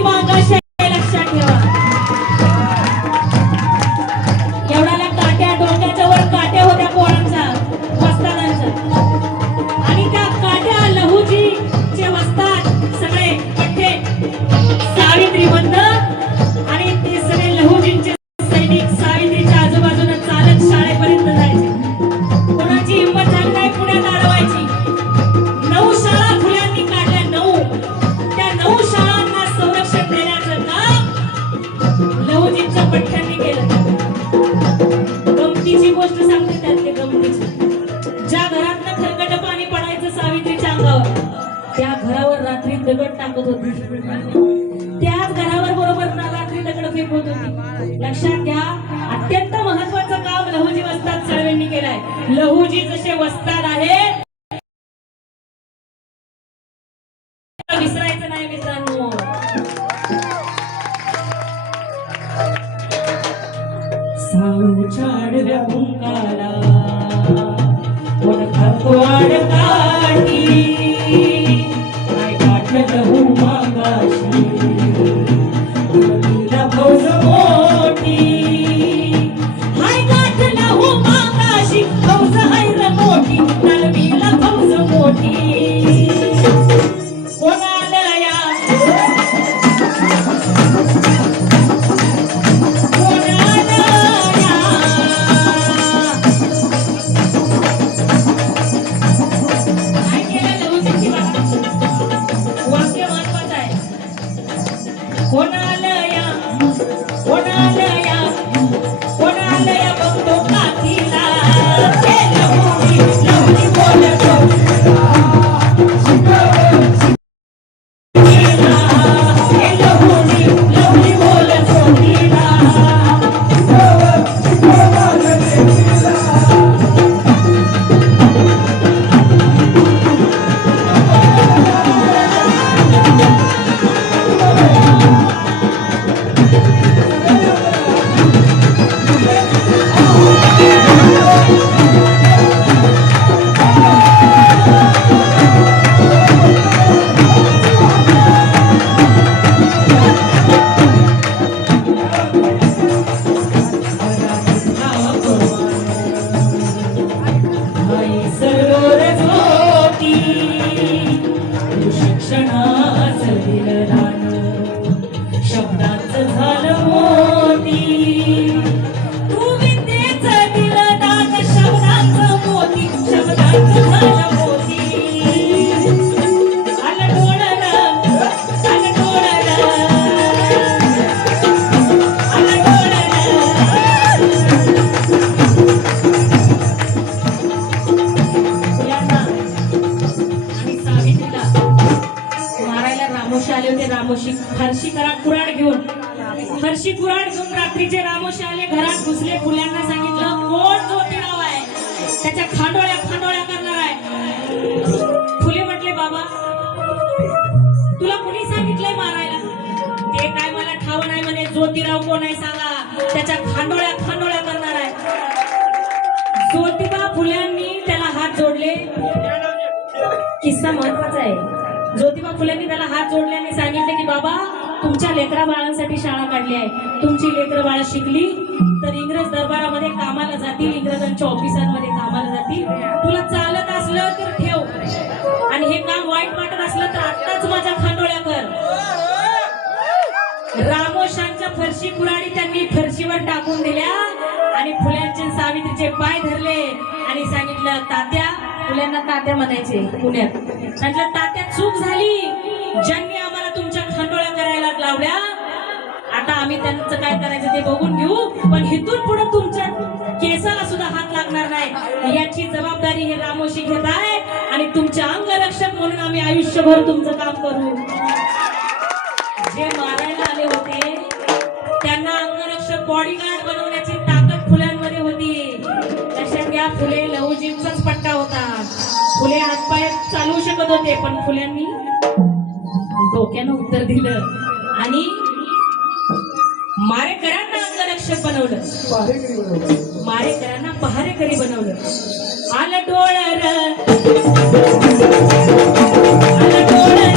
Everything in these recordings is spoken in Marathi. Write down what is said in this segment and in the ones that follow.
लहुजी मागाशी आहे, लक्षात ठेवा. एवढ्याला काट्या डोक्याच्या वर काट्या होत्या पोरांच्या वस्तादांच्या आणि त्या काट्या लहुजीचे वस्ताद सगळे पठ्ठे सावित्री बंद आणि ते सगळे लहुजींचे सैनिक सावित्रीच्या आजूबाजूने चालत शाळेपर्यंत जायचे. कोणाची हिंमत झाली नाही पुण्यात अडवायची. 9 शाळा फुल्यांनी काढल्या. 9 त्या 9 शाळांना संरक्षण देण्याचं काम लहुजींच्या पठ्ठ्यांनी केलं. गमतीची गोष्ट सांगते त्यातली गमतीची. ज्या घरातनं खरकट पाणी पडायचं सावित्रीच्या अंगावर त्या घरावर रात्री दगड टाकत होती. त्याच घरावर बरोबर रात्री दगड फेकत होती. लक्षात घ्या, अत्यंत महत्वाचं काम लहुजी वस्ताद चळवळींनी केलंय. लहुजी जसे वस्ताद आहेत विसरायचं नाही मित्रांनो. साऊच्या भुंकाला वाड काठी काय काठ लहू मागाशी तुला फौज मोठी. हाय काठ लहू मागाशी फौज हाय र मोठी तलबीला फौज मोठी. फरशी कुराड घेऊन रात्रीचे रामोशी आले, घरात घुसले. फुल्यांना सांगितलं कोण ज्योतिराव आहे, त्याच्या खांडोळ्या खांडोळ्या करणार आहे. फुले म्हटले बाबा तुला कुणी सांगितलंय मारायला? ते काय मला ठाव नाही म्हणे. ज्योतिराव कोण आहे सांगा, त्याच्या खांडोळ्या खांडोळ्या करणार आहे. ज्योतिबा फुल्यांनी त्याला हात जोडले. किस्सा महत्वाचा आहे. ज्योतिबा फुल्यांनी त्याला हात जोडले आणि सांगितले की बाबा तुमच्या लेकरा बाळांसाठी शाळा काढली आहे. तुमची लेकरं बाळा शिकली तर इंग्रज दरबारामध्ये कामाला जातील, इंग्रजांच्या ऑफिसांमध्ये कामाला जातील. तुला चालत असलं तर ठेव आणि हे काम वाईट वाटत असलं तर आत्ताच माझ्या खांडोळ्या कर. रामोशांच्या फरशी कुराडी त्यांनी फरशीवर टाकून दिल्या आणि फुल्यांचे सावित्रीचे पाय धरले आणि सांगितलं तात्या. फुल्यांना तात्या म्हणायचे पुण्यात. म्हटलं तात्या चूक झाली, ज्यांनी आम्हाला तुमच्या खांडोळ्या करायला लावल्या आता आम्ही त्यांचं काय करायचं ते बघून घेऊ, पण इथून पुढे तुमच्या केसाला सुद्धा हात लागणार नाही याची जबाबदारी हे रामोशी घेत आहे आणि तुमचे अंगरक्षक म्हणून आम्ही आयुष्यभर तुमचं काम करू. जे मारायला आले होते त्यांना अंगरक्षक बॉडीगार्ड बनवण्याची ताकद फुल्यांमध्ये होती. लक्षात घ्या, फुले लहुजींचाच पट्टा होता. फुले हातपाय चालवू शकत होते पण फुल्यांनी डोक्यानं उत्तर दिलं आणि मारेकरांना अंगरक्षक बनवलं, मारेकरांना पहारेकरी बनवलं. आलं डोळर आलं डोळर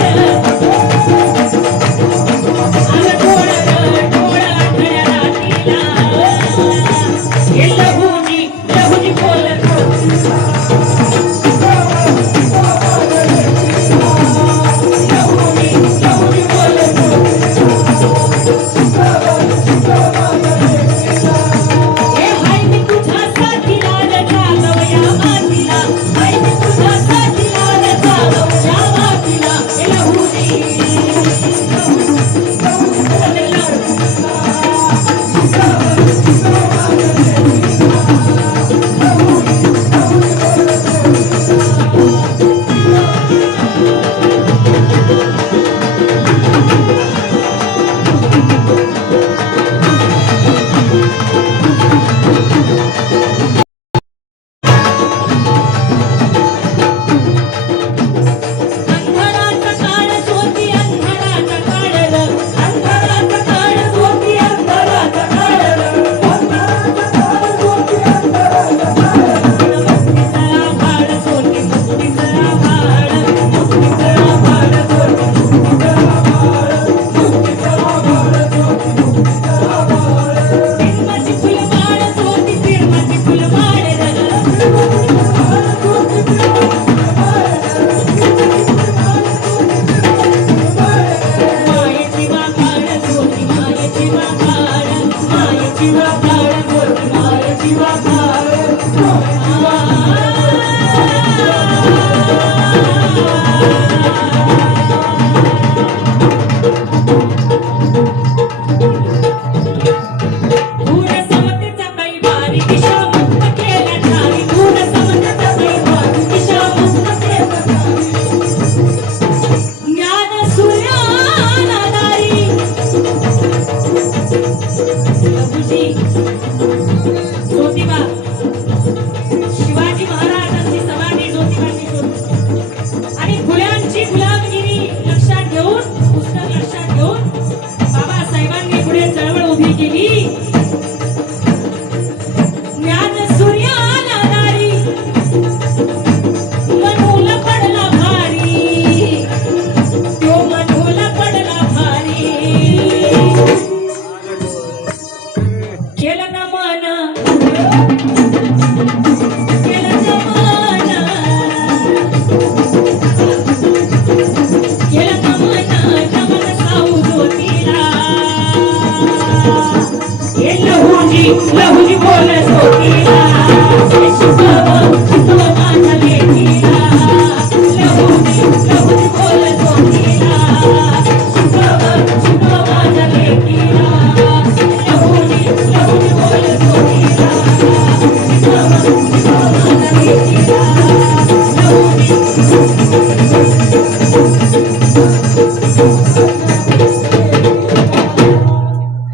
लहुजी